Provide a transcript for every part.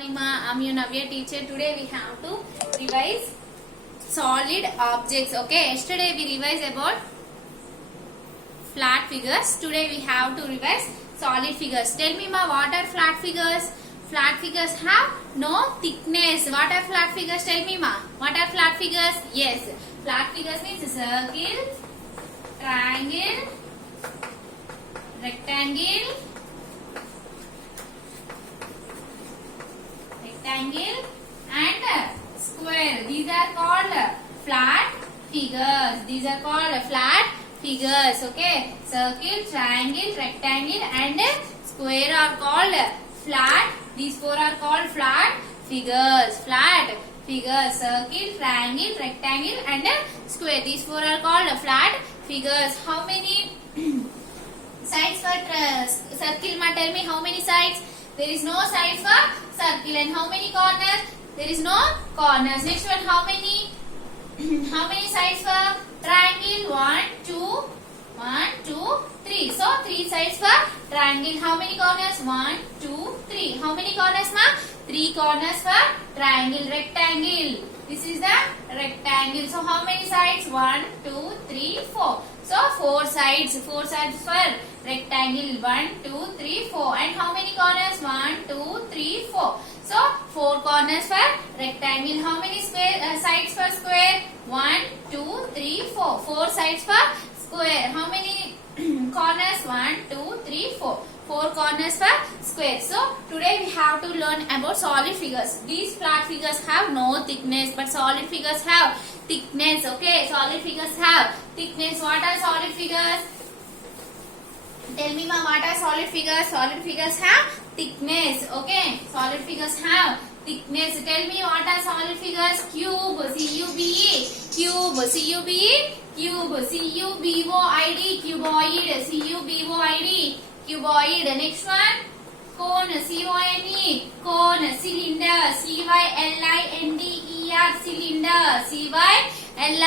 Morning, ma. I'm your Navya teacher. Today we have to revise solid objects. Okay, yesterday we revised about flat figures. Today we have to revise solid figures. Tell me, ma, what are flat figures? Flat figures have no thickness. What are flat figures? Tell me, ma. What are flat figures? Yes, flat figures means circle, triangle, rectangle, and square. These are called flat figures. These are called flat figures. Okay, circle, triangle, rectangle, and square are called flat. These four are called flat figures. Flat figures: circle, triangle, rectangle, and square. These four are called flat figures. How many sides for circle? Ma, tell me how many sides? There is no sides for circle. And how many corners? There is no corners. Next one, how many sides for triangle? 1, 2, 3. So 3 sides for triangle. How many corners? 1, 2, 3. How many corners, ma? 3 corners for triangle. Rectangle. This is the rectangle. So how many sides? 1, 2, 3, 4. So 4 sides. 4 sides for rectangle. 1, 2, 3, 4. And how many corners? 1, 2, 3, 4. So 4 corners for rectangle. How many sides for square? 1, 2, 3, 4. 4 sides for square. How many corners? 1, 2, 3, 4. 4 corners for square. So today we have to learn about solid figures. These flat figures have no thickness, but solid figures have thickness. Okay, solid figures have thickness. What are solid figures? Tell me, ma, what are solid figures? Solid figures have thickness. Okay, solid figures have thickness. Tell me, what are solid figures? Cube, C-U-B-E, cube, C-U-B-E, cube, C-U-B-O-I-D, cuboid, C-U-B-O-I-D, cuboid. Next one, cone, C-O-N-E, cone, cylinder, C-Y-L-I-N-D-E-R, cylinder, C-Y-L-I-N-D-E-R,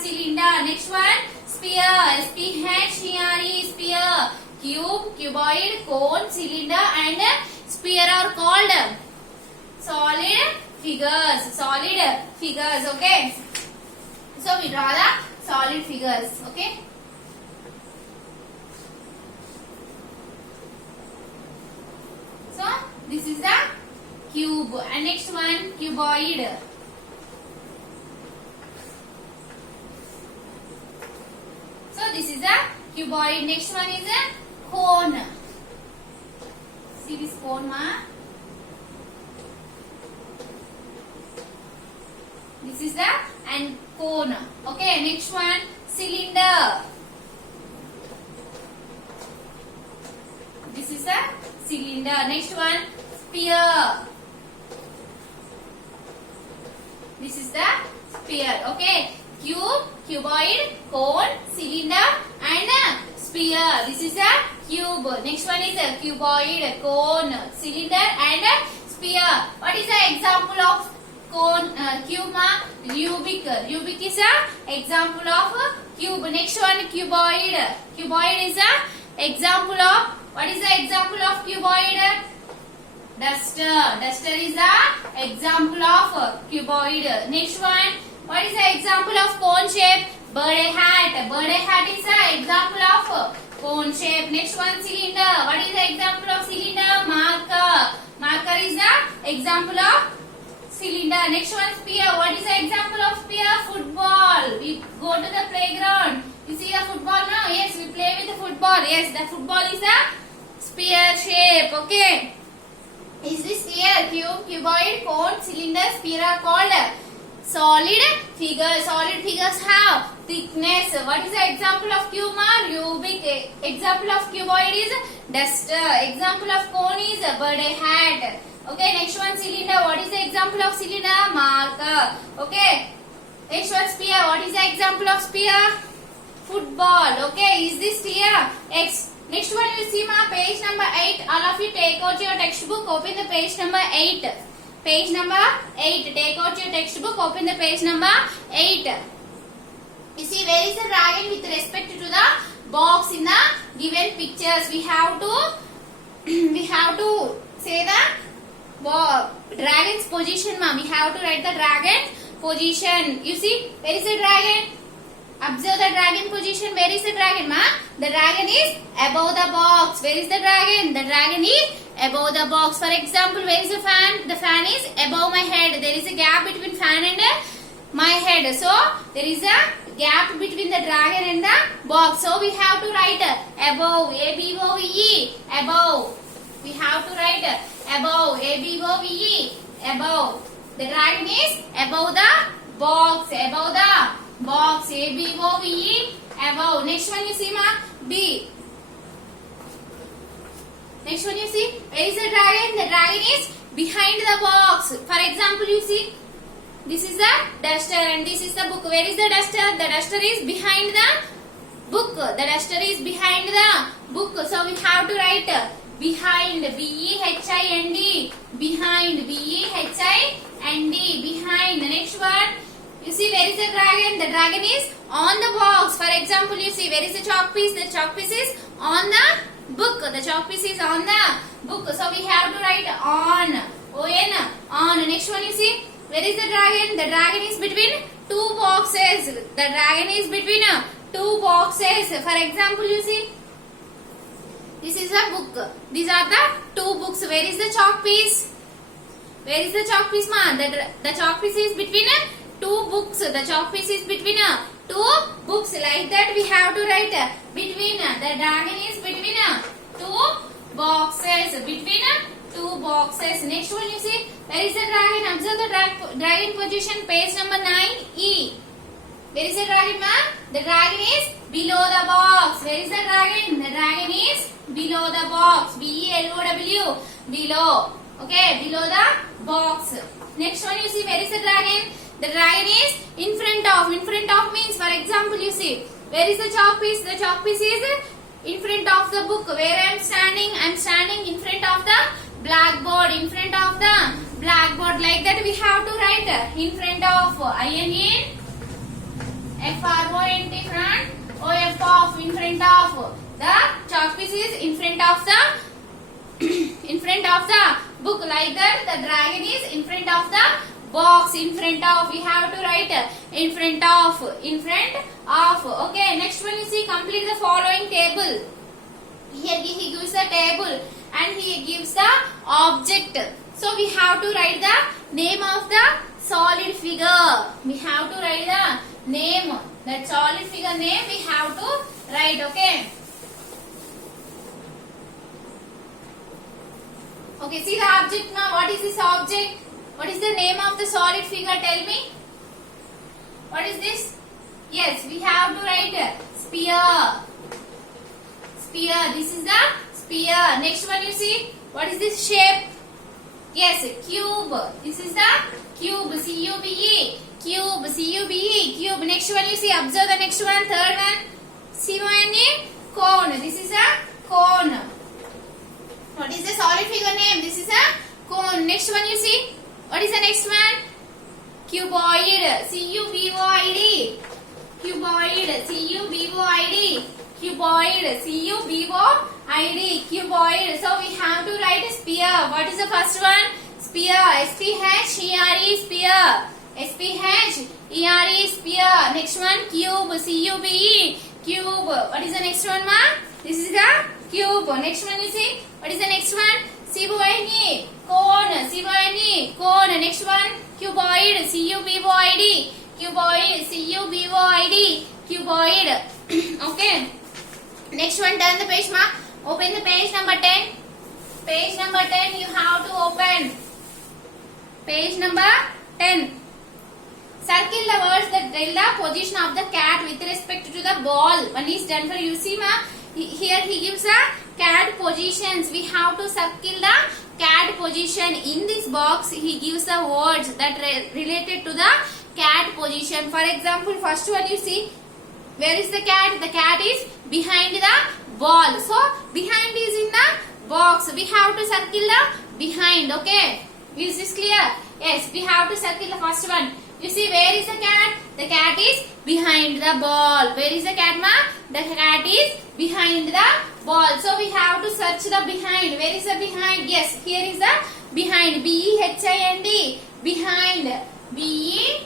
cylinder. Next one, sphere, S-P-H-E-R-E, sphere. Cube, cuboid, cone, cylinder, and sphere are called solid figures. Solid figures. Okay. So we draw the solid figures. Okay. So this is the cube, and next one, cuboid. So this is a cuboid. Next one is a cone. See this cone, ma? This is the and cone. Okay, next one, cylinder. This is a cylinder. Next one, sphere. This is the sphere. Okay, cube, cuboid, cone, cylinder, and sphere. This is a cube. Next one is a cuboid, cone, cylinder, and sphere. What is the example of cone? Cube, ma? Rubik. Rubik is a example of cube. Next one, cuboid. Cuboid is a example of. What is the example of cuboid? Duster. Duster is a example of cuboid. Next one, what is the example of cone shape? Bird hat. Bird hat is an example of cone shape. Next one, cylinder. What is the example of cylinder? Marker. Marker is the example of cylinder. Next one, sphere. What is the example of sphere? Football. We go to the playground. You see the football now? Yes, we play with the football. Yes, the football is a sphere shape. Okay. Is this clear? Cube, cuboid, cone, cylinder, sphere are called solid figures. Solid figures have thickness. What is the example of cube, ma? Rubik. Example of cuboid is duster. Example of cone is bird hat. Okay, next one, cylinder. What is the example of cylinder? Marker. Okay. Next one, sphere. What is the example of sphere? Football. Okay, is this clear? Next one you see, ma, page number 8. All of you take out your textbook, open the page number 8. Page number 8. Take out your textbook, open the page number 8. You see, where is the dragon with respect to the box in the given pictures? We have to say the Dragon's position, ma. We have to write the dragon position. You see, where is the dragon? Observe the dragon position. Where is the dragon, ma? The dragon is above the box. Where is the dragon? The dragon is above the box. For example, where is the fan? The fan is above my head. There is a gap between fan and my head. So, there is a gap between the dragon and the box. So, we have to write above. A-B-O-V-E. Above. We have to write above. A-B-O-V-E. Above. The dragon is above the box. Above the box. A-B-O-V-E. Above. Next one you see, ma? B. Next one you see. Where is the dragon? The dragon is behind the box. For example, you see. This is the duster and this is the book. Where is the duster? The duster is behind the book. The duster is behind the book. So we have to write behind. B-E-H-I-N-D. Behind. B-E-H-I-N-D. Behind. The next one. You see, where is the dragon? The dragon is on the box. For example, you see, where is the chalk piece? The chalk piece is on the book. The chalk piece is on the book. So we have to write on. O-N. On. Next one you see. Where is the dragon? The dragon is between two boxes. The dragon is between two boxes. For example, you see. This is a book. These are the two books. Where is the chalk piece? Where is the chalk piece, ma? The chalk piece is between two books. The chalk piece is between two books. Like that we have to write between. The dragon is between two boxes. Between two boxes. Next one you see. Where is the dragon? Observe the dragon position. Page number 9E. Where is the dragon, ma? The dragon is below the box. Where is the dragon? The dragon is below the box. B-E-L-O-W. Below. Okay, below the box. Next one you see. Where is the dragon? The dragon is in front of. In front of means, for example, you see. Where is the chalk piece? The chalk piece is in front of the book. Where I am standing? I am standing in front of the blackboard. In front of the blackboard. Like that we have to write in front of. I-N-N F-R-O-N-T front. O-F of. In front of. The chalk piece is in front of the in front of the book. Like that the dragon is in front of the box. In front of. We have to write in front of. In front of. Okay. Next one you see. Complete the following table. Here he gives the table and he gives the object. So we have to write the name of the solid figure. We have to write the name. That solid figure name we have to write. Okay. Okay. See the object now. What is this object? What is the name of the solid figure? Tell me. What is this? Yes, we have to write sphere. Sphere. This is the sphere. Next one you see. What is this shape? Yes, cube. This is the cube. C-U-B-E. Cube. C-U-B-E. Cube. Next one you see. Observe the next one. Third one. C-O-N-E. Cone. This is a cone. What is the solid figure name? This is a cone. Next one you see. What is the next one? Cuboid. C-U-B-O-I-D. Cuboid. C-U-B-O-I-D. Cuboid. C-U-B-O-I-D. Cuboid. So we have to write a sphere. What is the first one? Sphere. S-P-H-E-R-E. Sphere. S-P-H-E-R-E. Sphere. Next one. Cube. C-U-B-E. Cube. What is the next one, ma? This is the cube. Next one you see. What is the next one? C-O-N-E. Cone. C-O-N-E. Cone. Next one. Cuboid. C-U-B-O-I-D. Cuboid. C-U-B-O-I-D. Cuboid. Okay. Next one. Turn the page, ma. Open the page number 10. Page number 10 you have to open. Page number 10. Circle the words that tell the position of the cat with respect to the ball. One is done for you. See, ma. Here he gives a cat positions. We have to circle the cat position. In this box he gives the words that related to the cat position. For example, first one you see. Where is the cat? The cat is behind the ball. So behind is in the box. We have to circle the behind. Okay. Is this clear? Yes. We have to circle the first one. You see, where is the cat? The cat is behind the ball. Where is the cat, ma? The cat is behind the ball. So we have to search the behind. Where is the behind? Yes, here is the behind, B-E-H-I-N-D, behind, B-E-H-I-N-D,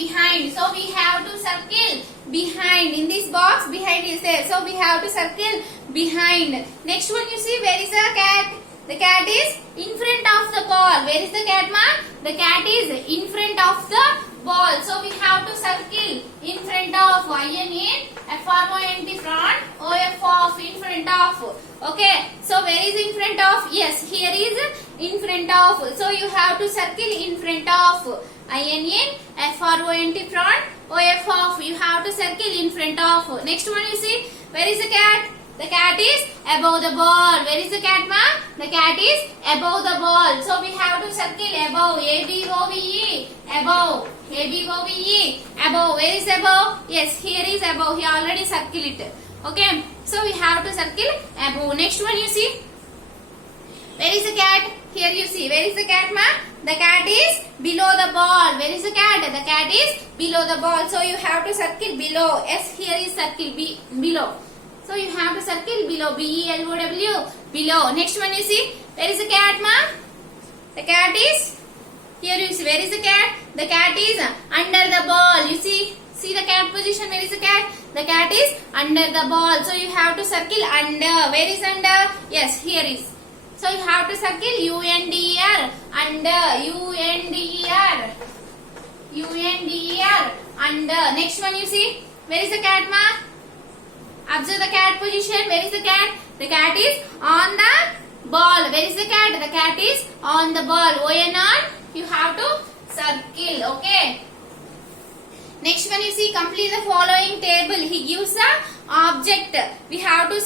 behind. So we have to circle behind. In this box, behind is there. So we have to circle behind. Next one, you see, where is the cat? The cat is in front of the ball. Where is the cat, ma? The cat is in front of the ball. So we have to circle in front of, I-N-N, F-R-O-N-T, front, O-F of, in front of. Okay, so where is in front of? Yes, here is in front of. So you have to circle in front of, I-N-N, F-R-O-N-T, front, O-F of. You have to circle in front of. Next one, you see, where is the cat? The cat is above the ball. Where is the cat, ma? The cat is above the ball. So we have to circle above. A-B-O-V-E. Above. A-B-O-V-E. Above. Where is above? Yes, here is above. He already circled it. Okay. So we have to circle above. Next one, you see. Where is the cat? Here you see. Where is the cat, ma? The cat is below the ball. Where is the cat? The cat is below the ball. So you have to circle below. Yes, here is circle B below. So you have to circle below, B-E-L-O-W, below. Next one you see, where is the cat, ma? The cat is, here you see, where is the cat? The cat is under the ball. You see the cat position, where is the cat? The cat is under the ball. So you have to circle under. Where is under? Yes, here is. So you have to circle U-N-D-E-R, under, U-N-D-E-R, U-N-D-E-R, under. Next one you see, where is the cat, ma? Observe the cat position. Where is the cat? The cat is on the ball. Where is the cat? The cat is on the ball. O-N on. You have to circle. Okay. Next one you see, complete the following table. He gives the object. We have to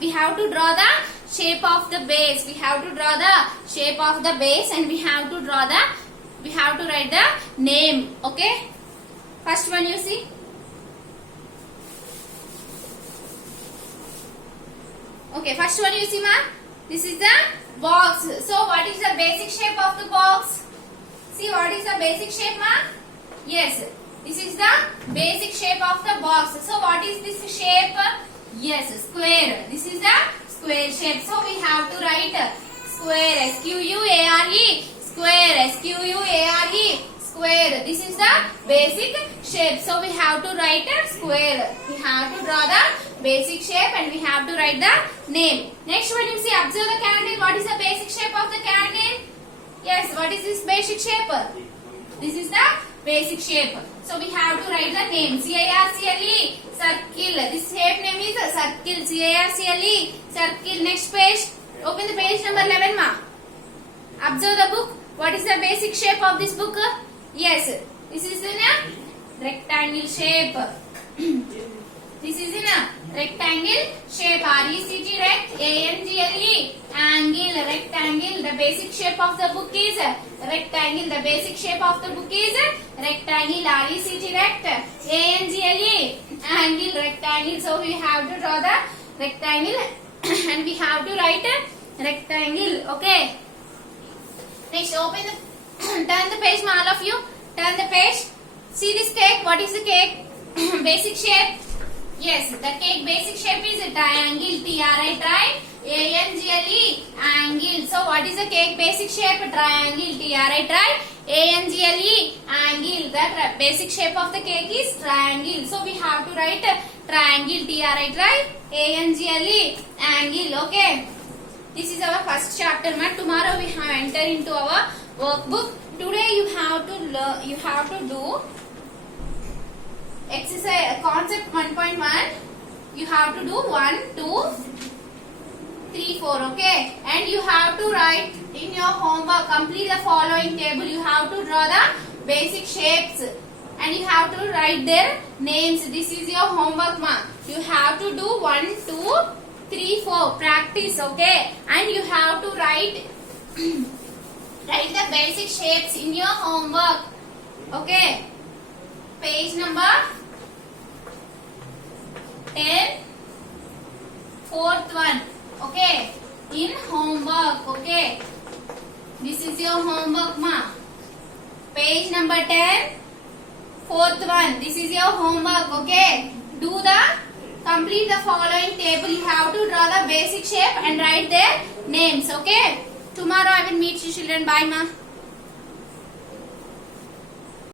We have to draw the shape of the base. We have to draw the shape of the base, and we have to write the name. Okay. First one you see. Okay, first one you see, ma. This is the box. So what is the basic shape of the box? See what is the basic shape, ma? Yes, this is the basic shape of the box. So what is this shape? Yes, square. This is the square shape. So we have to write square, S-Q-U-A-R-E, square, S-Q-U-A-R-E, square. This is the basic shape. So we have to write a square. We have to draw the basic shape, and we have to write the name. Next one you see, observe the candle. What is the basic shape of the candle? Yes, what is this basic shape? This is the basic shape. So we have to write the name. C-I-R-C-L-E, circle. This shape name is circle. C-I-R-C-L-E, circle. Next page. Open the page number 11, ma. Observe the book. What is the basic shape of this book? Yes, this is in a rectangle shape. This is in a rectangle shape. R-E-C-T, rect, A-N-G-L-E, angle, rectangle. The basic shape of the book is rectangle. The basic shape of the book is rectangle. R-E-C-T, rect, A-N-G-L-E, angle, rectangle. So we have to draw the rectangle and we have to write a rectangle. Okay. Next, open the, turn the page, all of you. Turn the page. See this cake. What is the cake? Basic shape. Yes, the cake basic shape is a triangle. T-R-I, tri, A-N-G-L-E, angle. So what is the cake basic shape? Triangle. T-R-I, tri, A-N-G-L-E, angle. The basic shape of the cake is triangle. So we have to write triangle. T-R-I, tri, A-N-G-L-E, angle. Okay. This is our first chapter. Tomorrow we have entered into our workbook. Today you have to learn. You have to do exercise concept 1.1. You have to do 1, 2, 3, 4. Okay, and you have to write in your homework. Complete the following table. You have to draw the basic shapes and you have to write their names. This is your homework, ma. You have to do 1, 2, 3, 4. Practice. Okay, and you have to write write the basic shapes in your homework. Okay, page number 10, fourth one. Okay, in homework. Okay, this is your homework, ma. Page number 10, fourth one. This is your homework. Okay, do the complete the following table. You have to draw the basic shape and write their names. Okay. Tomorrow I will meet you children. Bye ma.